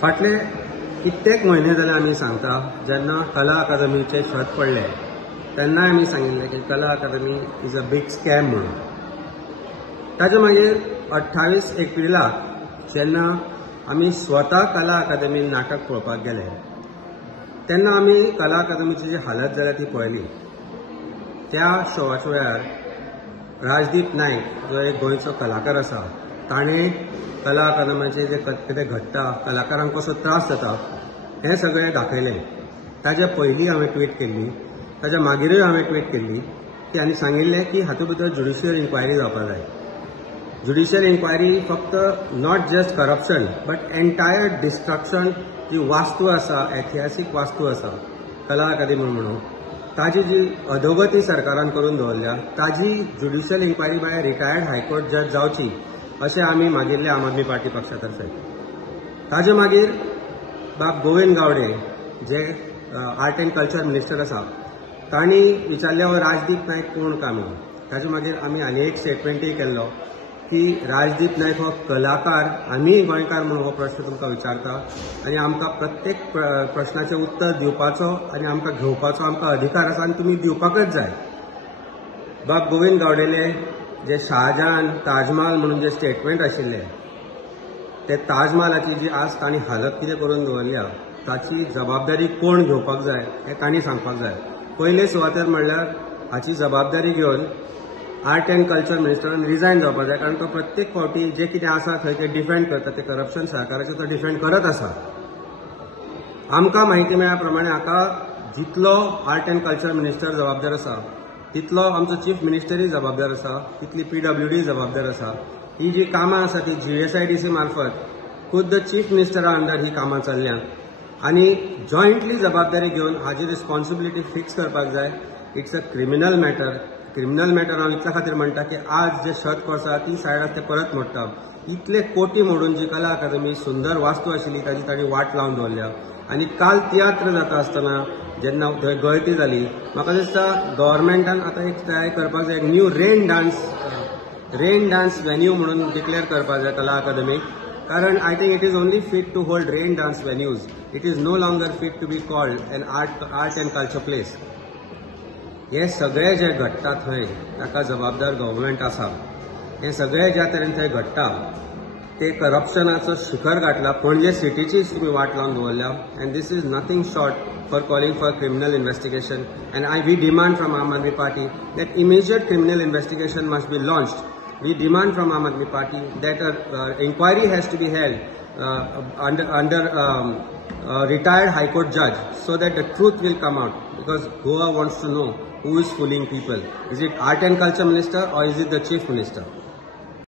फाटले कित्येक म्हयने जाले आमी सांगता जेन्ना कला अकादमीचे छत पडले तेन्ना आमी सांगिल्लें की कला अकादमी इज अ बिग स्कॅम म्हणून. ताजे मागीर 28 एप्रिलाक जेन्ना आमी स्वता कला अकादमीन नाटक पळोवपाक गेले तेन्ना आमी कला अकादमीची जी हालत जाल्या ती पळयली. त्या शोवाच्या वेळार राजदीप नायक जो एक गोंयचो कलाकार आसा ताणें कला अकादमीचें जे कितें घडटा कलाकारांक कसो त्रास जाता हें सगळें दाखयलें. ताजे पयलीं हांवें ट्वीट केल्ली, ताज्या मागीरूय हांवें ट्वीट केल्ली की आनी सांगिल्लें की हातूंत भितर ज्युडिशियल इन्क्वायरी जावपाक जाय. ज्युडिशियल इन्क्वायरी फक्त not just corruption but entire destruction जी वास्तू आसा, ऐतिहासीक वास्तू आसा कला अकादमी म्हणून ताजी जी अधोगती सरकारान करून दवरल्या ताजी judicial inquiry by retired high court जज जावची अशें आमी मागिल्ले आम आदमी पार्टी पक्षातर्फे. ताजे मागीर बाब गोविंद गावडे जे आर्ट एंड कल्चर मिनिस्टर आसा तांणी विचारले हो राजदीप नायक कोण काय म्हणून. ताजे मागीर आमी आनी एक स्टेटमेंटूय केल्लो की राजदीप नायक हो कलाकार, आमी गोंयकार म्हणून हो प्रश्न तुमकां विचारता आनी आमकां प्रत्येक प्रश्नाचें उत्तर दिवपाचो आनी आमकां घेवपाचो आमकां अधिकार आसा आनी तुमी दिवपाकच जाय. बाब गोविंद गावडेले जे शाहजहान ताजमहाल म्हणून जे स्टेटमेंट आशिल्ले ते ताजमहालाची जी आज तांणी हालत कितें करून दवरल्या ताची जबाबदारी कोण घेवपाक जाय हें तांणी सांगपाक जाय. पयले सुवातेर म्हणल्यार हाची जबाबदारी घेवन आर्ट एंड कल्चर मिनिस्टरान रिजायन जावपाक जाय, कारण तो प्रत्येक फावटी जे कितें आसा थंय ते डिफेंड करता, ते करप्शन सरकाराचें तो डिफेंड करत आसा. आमकां म्हायती मेळ्ळ्या प्रमाणे हाका जितलो आर्ट एंड कल्चर मिनिस्टर जबाबदार आसा तितलो आमचो चीफ मिनिस्टरूय जबाबदार आसा, तितली PWD जबाबदार आसा. ही जी कामां आसा ती GSIDC मार्फत खुद्द चीफ मिनिस्टरा अंडर ही कामां चल्ल्यात आनी जॉयंटली जबाबदारी घेवन हाजी रिस्पॉन्सिबिलिटी फिक्स करपाक जाय. It's a criminal matter. Criminal matter हांव इतल्या खातीर म्हणटा की आज जे शेत कोर्सा ती सायड आसा ते परत मोडटा. इतले कोटी मोडून जी कला अकादमी सुंदर वास्तू आशिल्ली ताजी तांणी वाट लावन दवरल्या. आनी काल तियात्र जाता आसतना जेन्ना थंय गळती जाली म्हाका दिसता गव्हर्मेंटान आतां एक तयारी करपाक जाय, एक न्यू रेन डान्स वेन्यू म्हणून डिक्लेअर करपाक जाय कला अकादमीक. कारण I think it is only fit to hold rain dance venues. It is no longer fit to be called an art and culture place. हे सगळे जे घडटा थंय ताका जबाबदार गव्हर्मेंट आसा. हे सगळे ज्या तरेन थंय घडटा ते करप्शनाचो शिखर गाठला. पणजे सिटीचीच तुमी वाट लावन दवरल्या and this is nothing short for calling for criminal investigation, and we demand from Aam Aadmi Party that immediate criminal investigation must be launched. We demand from Aam Aadmi Party that an inquiry has to be held under retired High Court judge so that the truth will come out, because Goa wants to know who is fooling people. Is it Art and Culture Minister or is it the Chief Minister?